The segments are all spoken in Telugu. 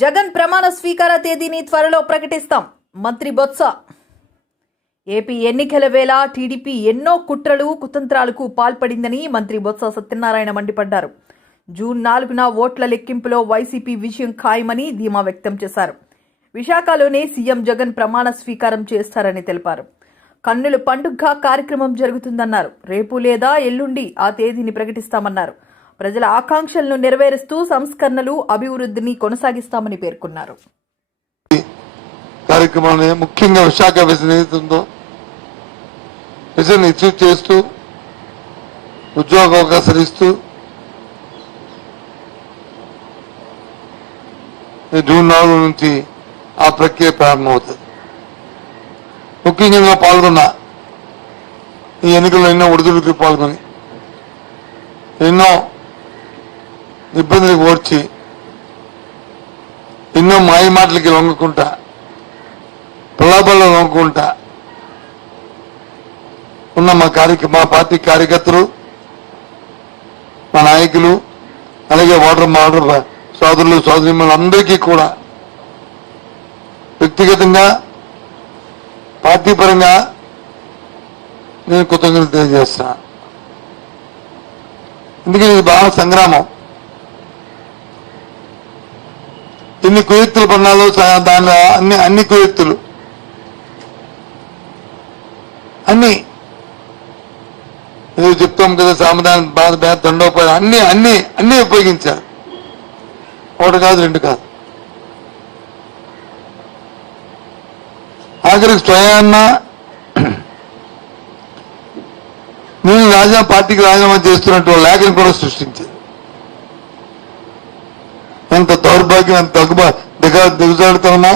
జగన్ ప్రమాణ స్వీకార తేదీని త్వరలో ప్రకటిస్తాం. మంత్రి బొత్స. ఏపీ ఎన్నికల వేళ టీడీపీ ఎన్నో కుట్రలు కుతంత్రాలకు పాల్పడిందని మంత్రి బొత్స సత్యనారాయణ మండిపడ్డారు. జూన్ నాలుగున ఓట్ల లెక్కింపులో వైసీపీ విజయం ఖాయమని ధీమా వ్యక్తం చేశారు. విశాఖలోనే సీఎం జగన్ ప్రమాణ స్వీకారం చేస్తారని తెలిపారు. కన్నుల పండుగ కార్యక్రమం జరుగుతుందన్నారు. రేపు లేదా ఎల్లుండి ఆ తేదీని ప్రకటిస్తామన్నారు. ప్రజల ఆకాంక్షలను నెరవేరుస్తూ సంస్కరణలు అభివృద్ధిని కొనసాగిస్తామని పేర్కొన్నారు. కార్యక్రమాన్ని ముఖ్యంగా విశాఖ విజన్ ఏదైతుందో విజన్ అచీవ్ చేస్తూ ఉద్యోగ అవకాశాలు ఇస్తూ జూన్ నాలుగు నుంచి ఆ ప్రక్రియ ప్రారంభమవుతుంది. ముఖ్యంగా పాల్గొన్న ఈ ఎన్నికల్లో ఎన్నో ఒడిదుడుకులు పాల్గొని ఎన్నో ఇబ్బందులకు ఓడ్చి ఎన్నో మాయ మాటలకి లొంగకుంటా ప్రలాభాల్లో లొంగకుంటా ఉన్న మా కార్య మా పార్టీ కార్యకర్తలు మా నాయకులు అలాగే ఓటర్ మాటర్ సోదరులు సోదరిమ్మలు అందరికీ కూడా వ్యక్తిగతంగా పార్టీ పరంగా నేను కృతజ్ఞతలు తెలియజేస్తున్నా ఎందుకంటే ఇది బాగా సంగ్రామం. ఎన్ని కుయుక్తులు పన్నాలో దాని అన్ని అన్ని కుయుక్తులు. అన్ని. ఏదో చెప్తాం కదా సామధానం బాధ బాధ దండోపాయం అన్ని అన్ని అన్ని ఉపయోగించారు. ఒకటి కాదు రెండు కాదు. ఆఖరికి స్వయాన్న నేను రాజా పార్టీకి రాజీనామా చేస్తున్నట్టు లేఖను కూడా సృష్టించారు ఎంత దౌర్భాగ్యం ఎంత తగ్గుబా దిగ దిగజాడుతున్నామో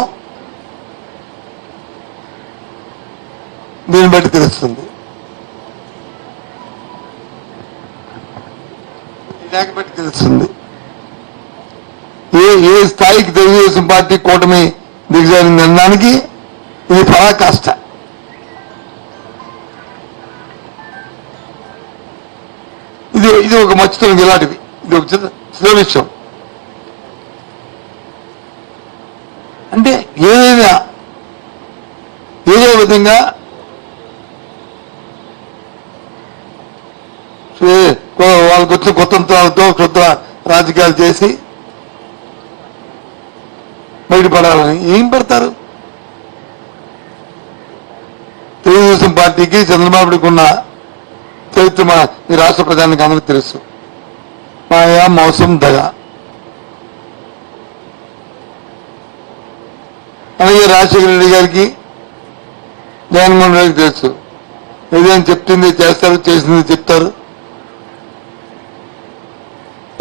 దీన్ని బట్టి తెలుస్తుంది. ఈ బట్టి తెలుస్తుంది. ఏ ఏ స్థాయికి తెలుగుదేశం పార్టీ కూటమి దిగజారింది అనడానికి ఇది పరాకాష్ట ఇది ఇది ఒక మచ్చుతుంది ఇలాంటిది ఇది ఒక చిన్న చిన్న విషయం అంటే ఏదైనా అదేవిధంగా వాళ్ళకు వచ్చిన కుతంత్రాలతో క్షుద్ర రాజకీయాలు చేసి బయటపడాలని ఏం పెడతారు? తెలుగుదేశం పార్టీకి చంద్రబాబుకి ఉన్న చరిత్ర మన ఈ రాష్ట్ర ప్రజానికి అందరికీ తెలుసు. మాయా మోసం దగ. అలాగే రాజశేఖర రెడ్డి గారికి జగన్మోహన్ రెడ్డికి తెలుసు ఏదైనా చెప్తుంది చేస్తారు చేసింది చెప్తారు.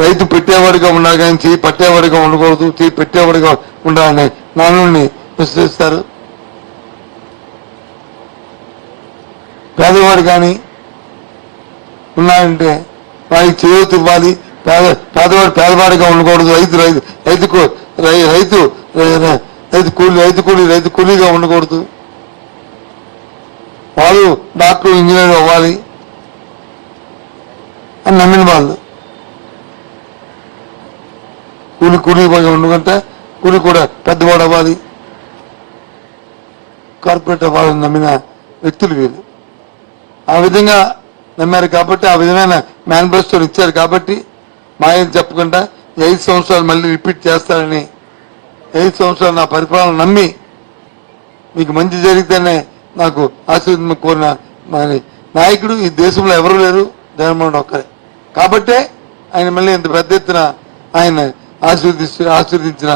రైతు పెట్టేవాడిగా ఉండాలి కానీ చేయి పట్టేవాడిగా ఉండకూడదు చేయి పెట్టేవాడిగా ఉండాలని నానుడిని విశ్వసిస్తారు. పేదవాడు కానీ ఉన్నాడంటే వాడికి చేయూత ఇవ్వాలి. పేద పేదవాడు పేదవాడిగా ఉండకూడదు. రైతు రైతు రైతుకు రైతు రైతు కూలి రైతు కూలి రైతు కూలీగా ఉండకూడదు. వాళ్ళు డాక్టర్ ఇంజనీర్ అవ్వాలి అని నమ్మిన వాళ్ళు. కూలి కూలి ఉండకంటే కూలి కూడా పెద్దవాడు అవ్వాలి. కార్పొరేట్ అవ్వాలని నమ్మిన వ్యక్తులు వీళ్ళు. ఆ విధంగా నమ్మారు కాబట్టి ఆ విధమైన మేనిఫెస్టోని ఇచ్చారు కాబట్టి మాయం చెప్పకుండా ఐదు సంవత్సరాలు మళ్ళీ రిపీట్ చేస్తారని ఐదు సంవత్సరాలు నా పరిపాలన నమ్మి మీకు మంచి జరిగితేనే నాకు ఆశీర్వాదం కోరిన మరి నాయకుడు ఈ దేశంలో ఎవరు లేరు జగన్మోహన్ ఒక్కరే. కాబట్టే ఆయన మళ్ళీ ఇంత పెద్ద ఎత్తున ఆయన ఆశీర్వదిస్తూ ఆశీర్వదించిన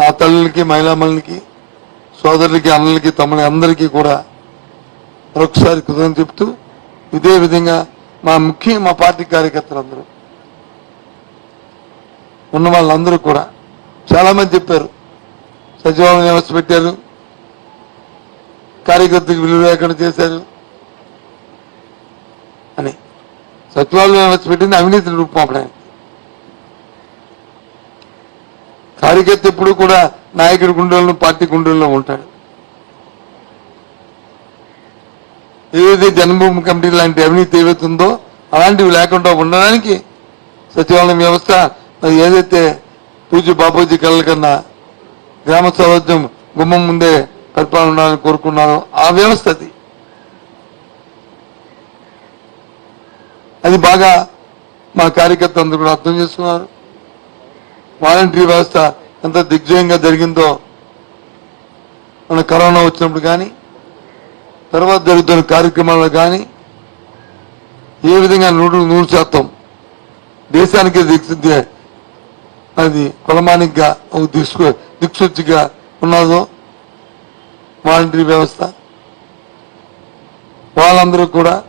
ఆ తల్లులకి మహిళామణులకి సోదరులకి అన్నలకి తమ్ముళ్ళకి అందరికీ కూడా మరొకసారి కృతజ్ఞత చెప్తూ ఇదే విధంగా మా ముఖ్య మా పార్టీ కార్యకర్తలందరూ ఉన్న వాళ్ళందరూ కూడా చాలామంది చెప్పారు. సచివాలయం వ్యవస్థ పెట్టారు. కార్యకర్తకు విలువ లేకుండా చేశారు అని. సచివాలయం వచ్చి పెట్టింది అవినీతి రూపం కార్యకర్త ఎప్పుడు కూడా నాయకుడి గుండెల్లో పార్టీ గుండెల్లో ఉంటాడు. ఏదైతే జన్మభూమి కమిటీ లాంటి అవినీతి ఏవైతుందో అలాంటివి లేకుండా ఉండడానికి సచివాలయం వ్యవస్థ మరి ఏదైతే పూజ బాపూజీ కళ్ళ కన్నా గ్రామ స్వరాజ్యం గుమ్మం ముందే పరిపాలన ఉండాలని కోరుకున్నాను ఆ వ్యవస్థ అది. అది బాగా మా కార్యకర్తలు అందరూ కూడా అర్థం చేసుకున్నారు. వాలంటరీ వ్యవస్థ ఎంత దిగ్జయంగా జరిగిందో మన కరోనా వచ్చినప్పుడు కానీ తర్వాత జరుగుతున్న కార్యక్రమాల్లో కానీ ఏ విధంగా నూరు నూరు శాతం దేశానికి దిక్సిద్ధి అది కులమానికగా ఒక దిక్సు దిక్సూచిగా ఉన్నదో వాలంటరీ వ్యవస్థ వాళ్ళందరూ కూడా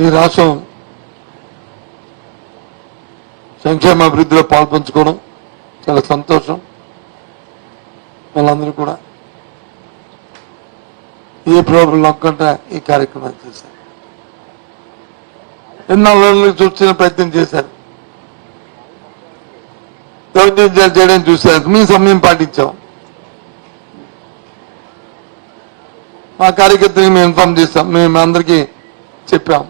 ఈ రాష్ట్రం సంక్షేమ అభివృద్ధిలో పాల్పంచుకోవడం చాలా సంతోషం. వాళ్ళందరూ కూడా ఏ ప్రాబ్లం నొక్కంటే ఈ కార్యక్రమం చేశారు. ఎన్నో చూసిన ప్రయత్నం చేశారు. దౌర్జన్యాలు చేయడం చూశారు. మీ సమయం పాటించాం. మా కార్యకర్తలకు మేము ఇన్ఫామ్ చేస్తాం. మేము అందరికీ చెప్పాం.